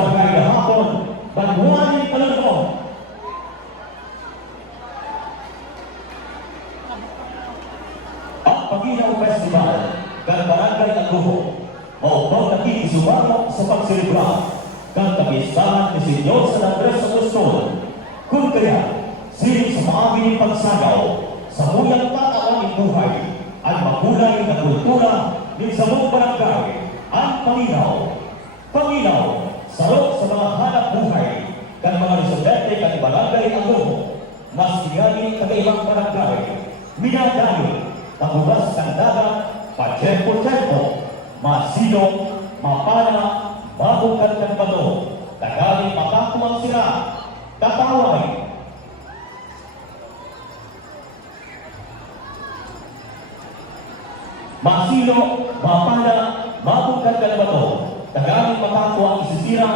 barangay kahapon, Banbuhanin Palangko. Ang Paginaw Festival kan Barangay Aguho maupang nakikisumamo sa pagsilibra kan kapistahan ni Senyor San Andres Agustin. Kung kaya, sining sa maaming pagsagaw sa muyang tatawan ng buhay ang magulay na kultura ng samong barangay ang Panginaw. Panginaw, sarok sa mga hanap buhay kan mga residente kan Barangay Aguho, mas tingani kagaibang barangay, minadali, pagubas ng dagat, pa-tempo-tempo, masino, mapana, babukan ng bato, tagali makakuang sila, tataway. Masino, mapana, babukan ng bato, tagali makakuang isisira,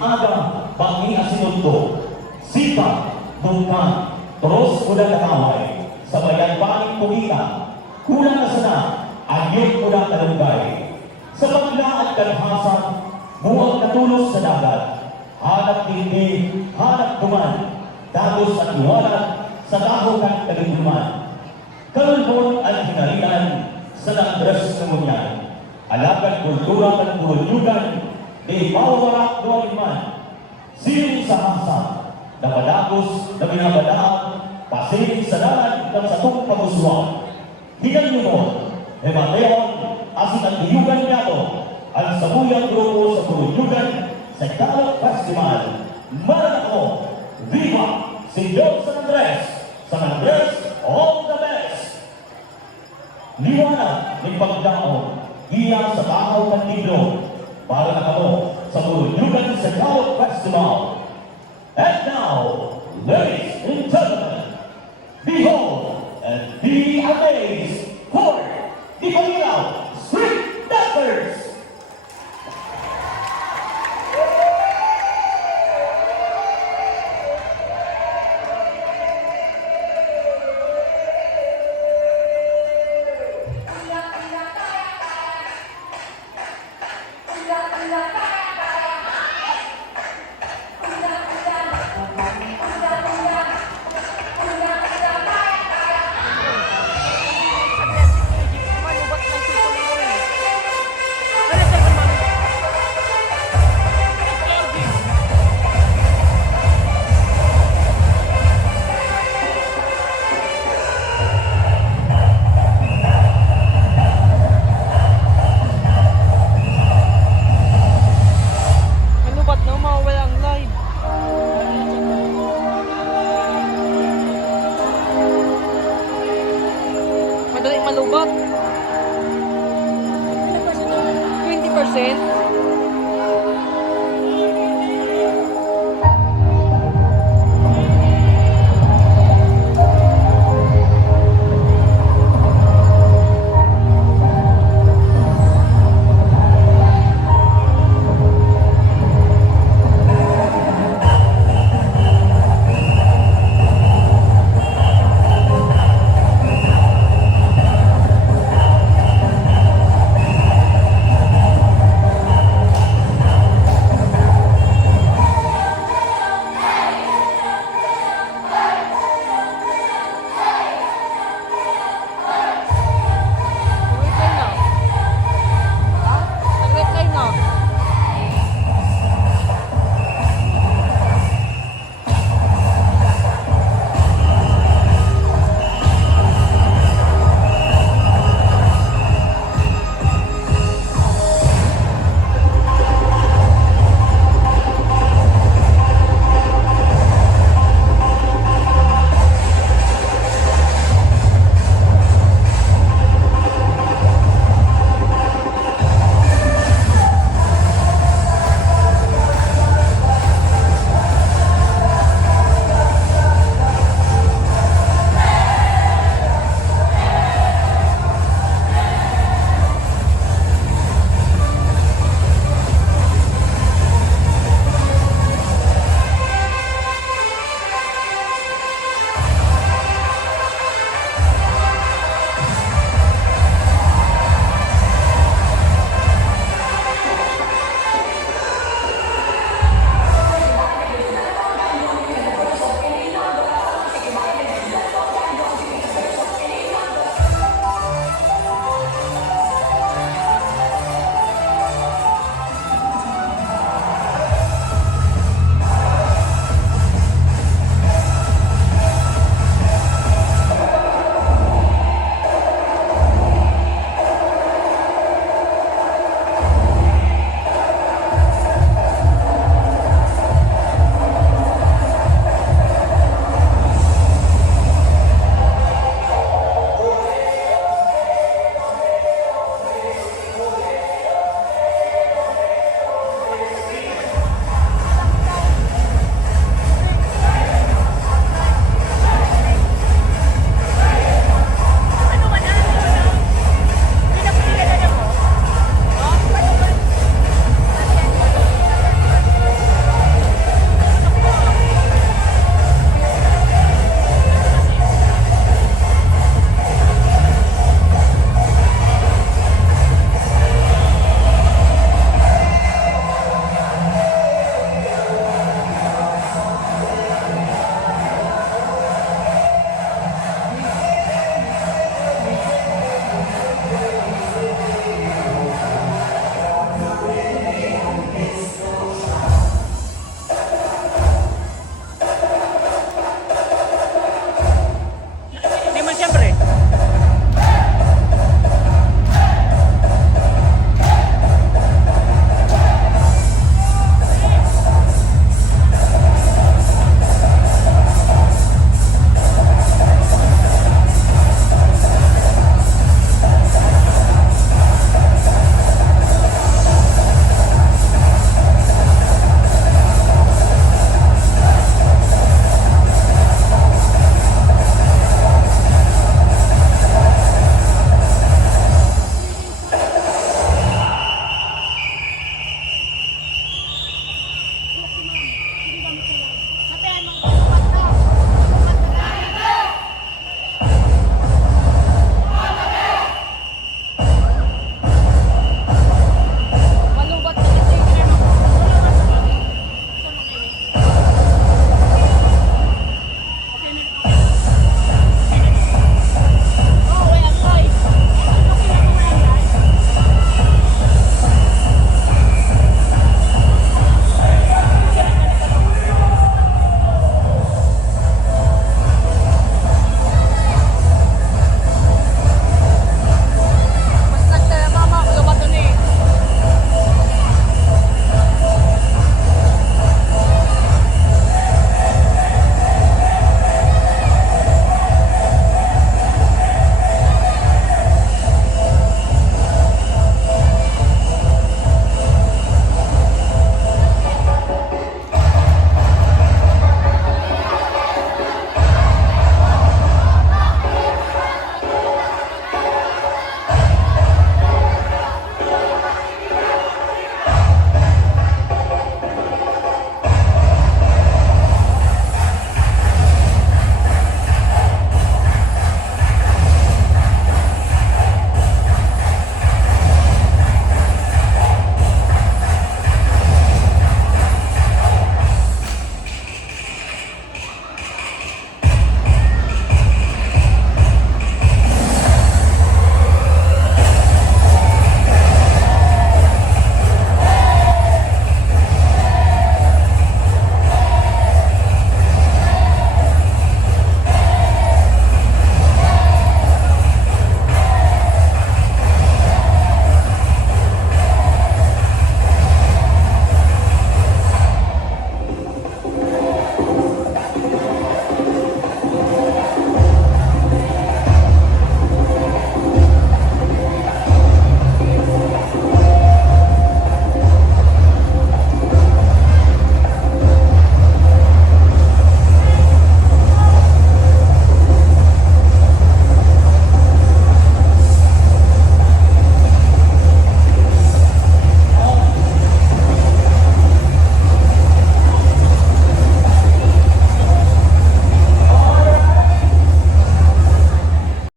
aga, pang-iasinunto, sipa, bungkan, toros kuda tataway, sa bayan paning pugita, kulang na sana, ayun kulang talunggay. Sa paglaat kalhasan, buwag natulos sa dagat, hanap hindi, hanap duman, dagos at iwalat sa tahukan kalinduman. Kalunbon at hinarian sa Andres Comunyan, alagan kultura at kuluyugan, di mawawarak doon man, siling sa hasan, na padagos na binabadaan, pasiling sa dalan ng satong paguswang. Higan nyo mo, Hemateon, asin ang diyugan niya to, ang sabuyang grupo sa kuluyugan sa Galap Festival. Maran ako, Viva Senyor San Andres! San Andres, all the best! Liwanag ng pagdaon, iya sa takaw ng libro, para na kamo sa kuluyugan sa Galap Festival. And now, ladies and gentlemen, behold and be amazed for the Panginaw Street Dancers! Malubat. 20%.